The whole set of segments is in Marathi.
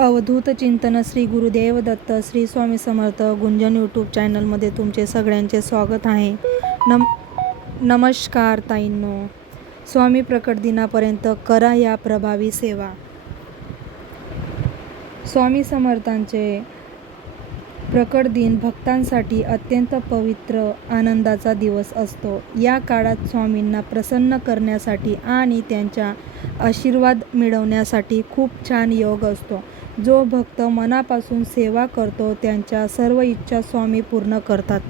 अवधूत चिंतन श्री गुरुदेव दत्त श्री स्वामी समर्थ गुंजन यूट्यूब चॅनलमध्ये तुमचे सगळ्यांचे स्वागत आहे. नमस्कार ताईंनो. स्वामी प्रकट दिनापर्यंत करा या प्रभावी सेवा. स्वामी समर्थांचे प्रकट दिन भक्तांसाठी अत्यंत पवित्र आनंदाचा दिवस असतो. या काळात स्वामींना प्रसन्न करण्यासाठी आणि त्यांचा आशीर्वाद मिळवण्यासाठी खूप छान योग असतो. जो भक्त मनापासून सेवा करतो त्यांच्या सर्व इच्छा स्वामी पूर्ण करतात.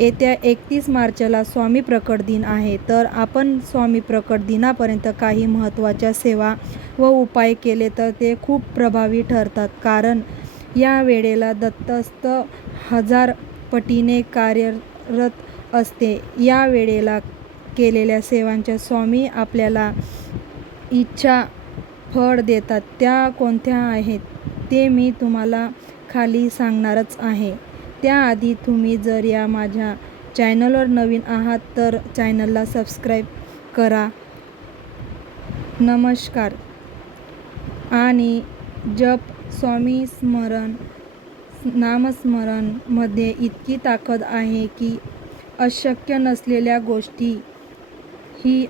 येत्या 31 मार्चला स्वामी प्रकट दिन आहे. तर आपण स्वामी प्रकट दिनापर्यंत काही महत्त्वाच्या सेवा व उपाय केले तर ते खूप प्रभावी ठरतात. कारण या वेळेला दत्तस्त 1000 पटीने कार्यरत असते. या वेळेला केलेल्या सेवांच्या स्वामी आपल्याला इच्छा फळ देतात. त्या कोणत्या आहेत ते मी तुम्हाला खाली सांगणारच आहे. त्याआधी तुम्ही जर या माझ्या चॅनलवर नवीन आहात तर चॅनलला सबस्क्राईब करा. नमस्कार. आणि जप स्वामी स्मरण नामस्मरण मध्ये इतकी ताकद आहे की अशक्य नसलेल्या गोष्टी ही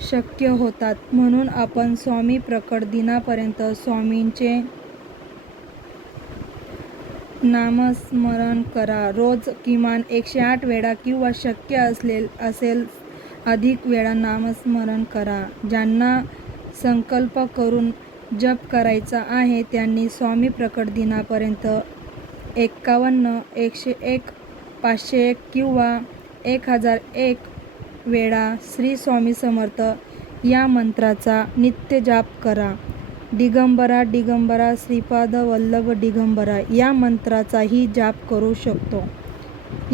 शक्य होतात. म्हणून आपण स्वामी प्रकट दिनापर्यंत स्वामींचे नामस्मरण करा. रोज किमान 108 वेळा किंवा शक्य असेल अधिक वेळा नामस्मरण करा. ज्यांना संकल्प करून जप करायचा आहे त्यांनी स्वामी प्रकट दिनापर्यंत 51, 101, 501 किंवा 1001 वेळा श्री स्वामी समर्थ या मंत्राचा नित्य जाप करा. दिगंबरा दिगंबरा श्रीपाद वल्लभ दिगंबरा या मंत्राचाही जाप करू शकतो.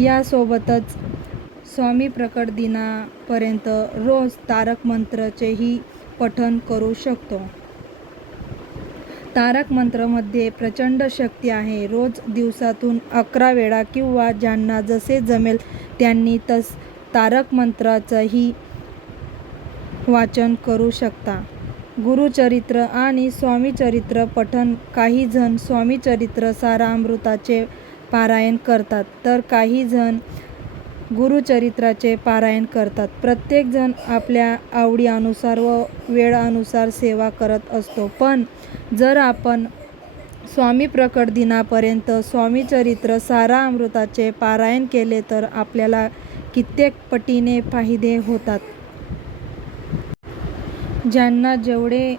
यासोबतच स्वामी प्रकट दिनापर्यंत रोज तारक मंत्राचेही पठण करू शकतो. तारक मंत्रामध्ये प्रचंड शक्ती आहे. रोज दिवसातून 11 वेळा किंवा ज्यांना जसे जमेल त्यांनी तारक मंत्राचंही वाचन करू शकता. गुरुचरित्र आणि स्वामीचरित्र पठण. काही जण स्वामीचरित्र सारामृताचे पारायण करतात तर काही जण गुरुचरित्राचे पारायण करतात. प्रत्येक जण आपल्या आवडीनुसार व वेळानुसार सेवा करत असतो. पण जर आपण स्वामी प्रकट दिनापर्यंत स्वामीचरित्र सारामृताचे पारायण केले तर आपल्याला कित्येक पटीने फायदे होतात. ज्यांना जेवढे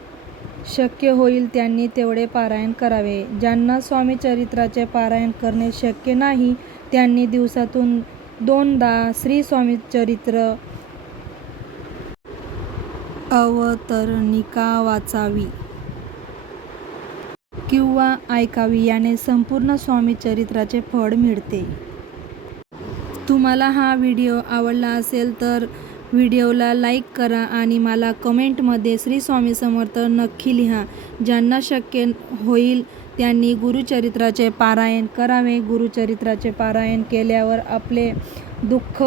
शक्य होईल त्यांनी तेवढे पारायण करावे. ज्यांना स्वामीचरित्राचे पारायण करणे शक्य नाही त्यांनी दिवसातून 2दा श्री स्वामीचरित्र अवतरणिका वाचावी किंवा ऐकावी. याने संपूर्ण स्वामीचरित्राचे फळ मिळते. तुम्हाला हा व्हिडिओ आवडला असेल तर व्हिडिओला लाईक करा आणि मला कमेंटमध्ये श्री स्वामी समर्थ नक्की लिहा. ज्यांना शक्य होईल त्यांनी गुरुचरित्राचे पारायण करावे. गुरुचरित्राचे पारायण केल्यावर आपले दुःख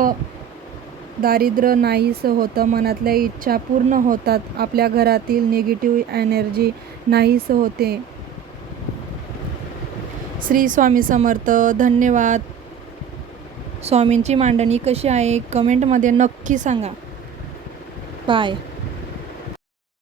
दारिद्र्य नाहीसं होतं. मनातल्या इच्छा पूर्ण होतात. आपल्या घरातील निगेटिव्ह एनर्जी नाहीसं होते. श्री स्वामी समर्थ. धन्यवाद. स्वामींची मांडणी कशी आहे कमेंटमध्ये नक्की सांगा. बाय.